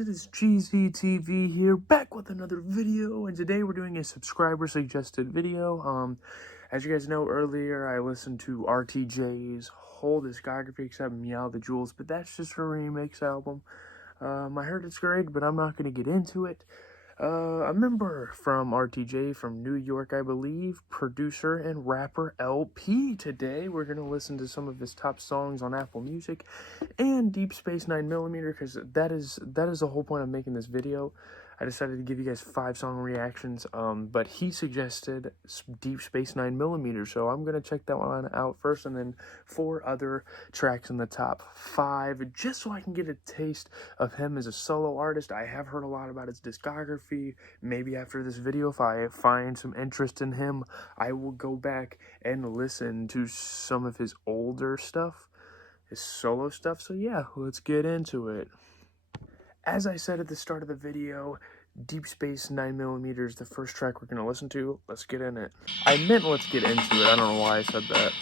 it is GZTV here, back with another video, and today we're doing a subscriber suggested video. As you guys know, earlier I listened to RTJ's whole discography except Meow the Jewels, but that's just a remix album. I heard it's great, but I'm not going to get into it. A member from RTJ from New York, I believe, producer and rapper LP. Today we're going to listen to some of his top songs on Apple Music and Deep Space 9mm, because that is the whole point of making this video. I decided to give you guys 5 song reactions, but he suggested Deep Space 9mm, so I'm going to check that one out first, and then 4 other tracks in the top 5, just so I can get a taste of him as a solo artist. I have heard a lot about his discography. Maybe after this video, if I find some interest in him, I will go back and listen to some of his older stuff, his solo stuff. So yeah, let's get into it. As I said at the start of the video, Deep Space 9mm is the first track we're going to listen to. Let's get in it. I meant let's get into it. I don't know why I said that.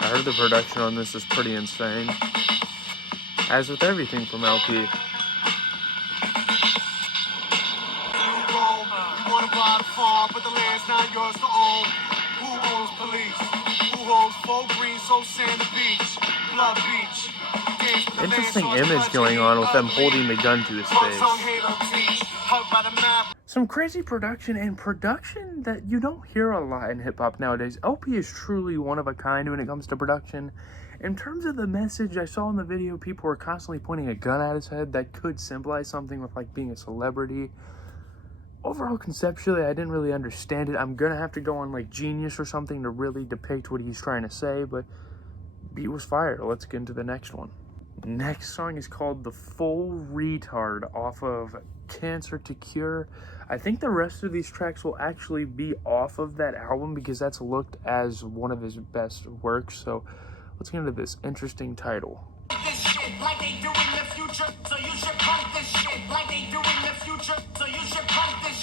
I heard the production on this is pretty insane, as with everything from LP. Interesting image going on with them holding the gun to his face. Some crazy production, and production that you don't hear a lot in hip-hop nowadays. LP is truly one of a kind when it comes to production. In terms of the message I saw in the video, people were constantly pointing a gun at his head. That could symbolize something with like being a celebrity. Overall, conceptually, I didn't really understand it. I'm gonna have to go on like Genius or something to really depict what he's trying to say, but beat was fire. Let's get into the next one. Next song is called The Full Retard off of Cancer to Cure. I think the rest of these tracks will actually be off of that album because that's looked as one of his best works. So let's get into this interesting title.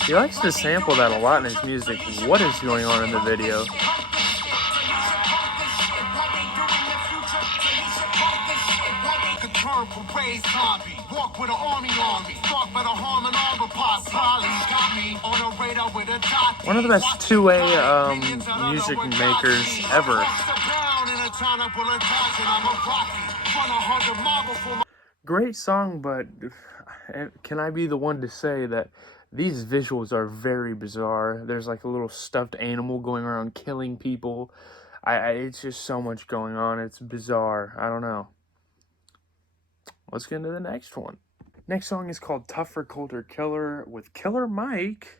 He likes to sample that a lot in his music. What is going on in the video? One of the best two-way music makers ever. Great song, but can I be the one to say that these visuals are very bizarre? There's like a little stuffed animal going around killing people. It's just so much going on. It's bizarre. I don't know. Let's get into the next one. Next song is called Tougher, Colder, Killer with Killer Mike,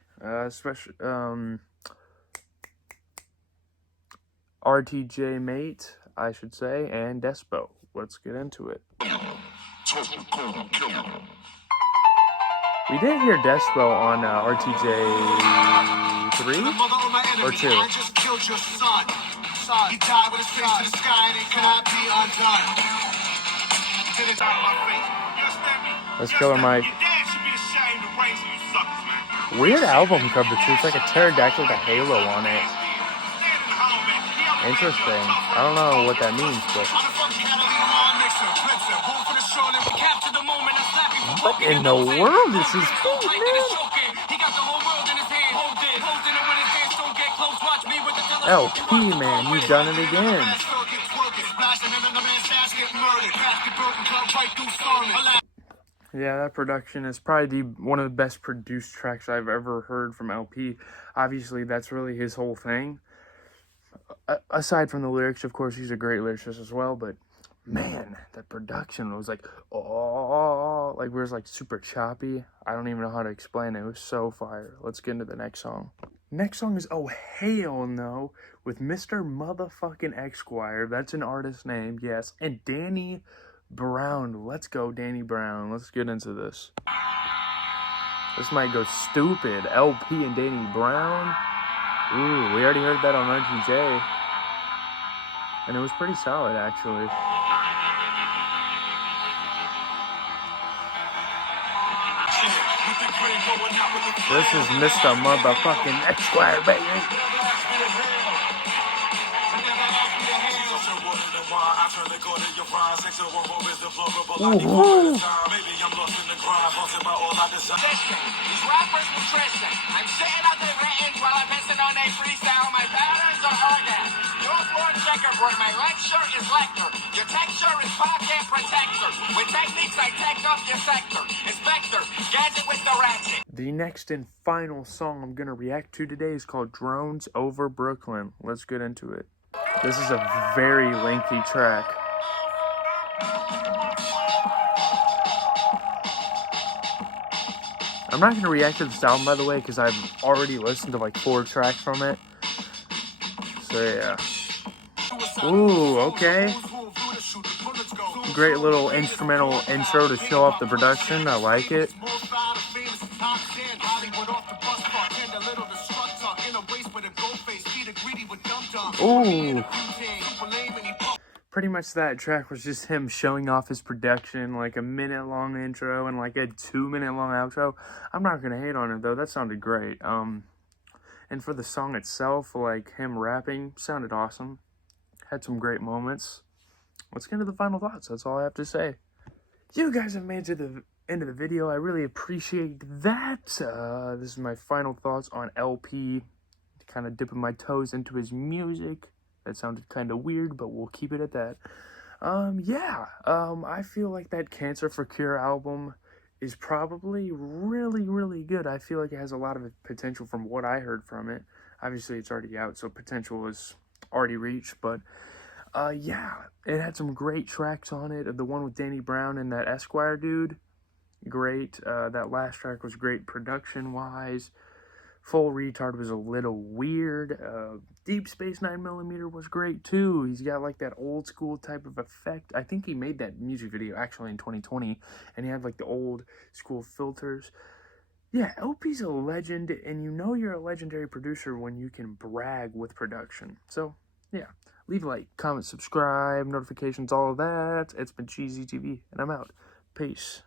RTJ Mate, I should say, and Despo. Let's get into it. We did hear Despo on RTJ 3 or 2. He died with his face to the sky and it cannot be undone. That's Killer Mike. Weird album cover too. It's like a pterodactyl with a halo on it. Interesting. I don't know what that means, but what in the world is his feet, man? LP, man, you've done it again. Yeah, that production is probably one of the best produced tracks I've ever heard from LP. Obviously, that's really his whole thing. Aside from the lyrics, of course, he's a great lyricist as well, but man, the production was like, oh, like it was like super choppy. I don't even know how to explain it. It was so fire. Let's get into the next song. Next song is Oh Hell No with Mr. Motherfucking Esquire. That's an artist name, yes. And Danny Brown. Let's go, Danny Brown. Let's get into this. This might go stupid. LP and Danny Brown. Ooh, we already heard that on RTJ. And it was pretty solid, actually. This is Mr. Motherfucking Esquire, baby. Ooh. These rappers nutrition. I'm sitting at the written while I'm missing on a freestyle. My patterns are orgasm. Your floor checkerboard. My lecture is lecture. Your texture is pocket protector. With techniques I tech up your sector. Inspector, gadget with the ratchet. The next and final song I'm gonna react to today is called Drones Over Brooklyn. Let's get into it. This is a very lengthy track. I'm not going to react to this album, by the way, because I've already listened to like 4 tracks from it. So, yeah. Ooh, okay. Great little instrumental intro to show off the production. I like it. Ooh. Pretty much that track was just him showing off his production, like a minute-long intro and like a 2-minute-long outro. I'm not gonna hate on it though, that sounded great. And for the song itself, like him rapping, sounded awesome. Had some great moments. Let's get into the final thoughts, that's all I have to say. You guys have made it to the end of the video, I really appreciate that. This is my final thoughts on LP, kind of dipping my toes into his music. That sounded kind of weird, but we'll keep it at that. I feel like that Cancer for Cure album is probably really, really good. I feel like it has a lot of potential from what I heard from it. Obviously, it's already out, so potential is already reached, but it had some great tracks on it. The one with Danny Brown and that Esquire dude, great. That last track was great production-wise. Full Retard was a little weird. Deep Space 9mm was great too. He's got like that old school type of effect. I think he made that music video actually in 2020, and he had like the old school filters. Yeah, LP's a legend, and you know you're a legendary producer when you can brag with production. So, yeah. Leave a like, comment, subscribe, notifications, all of that. It's been Cheesy TV, and I'm out. Peace.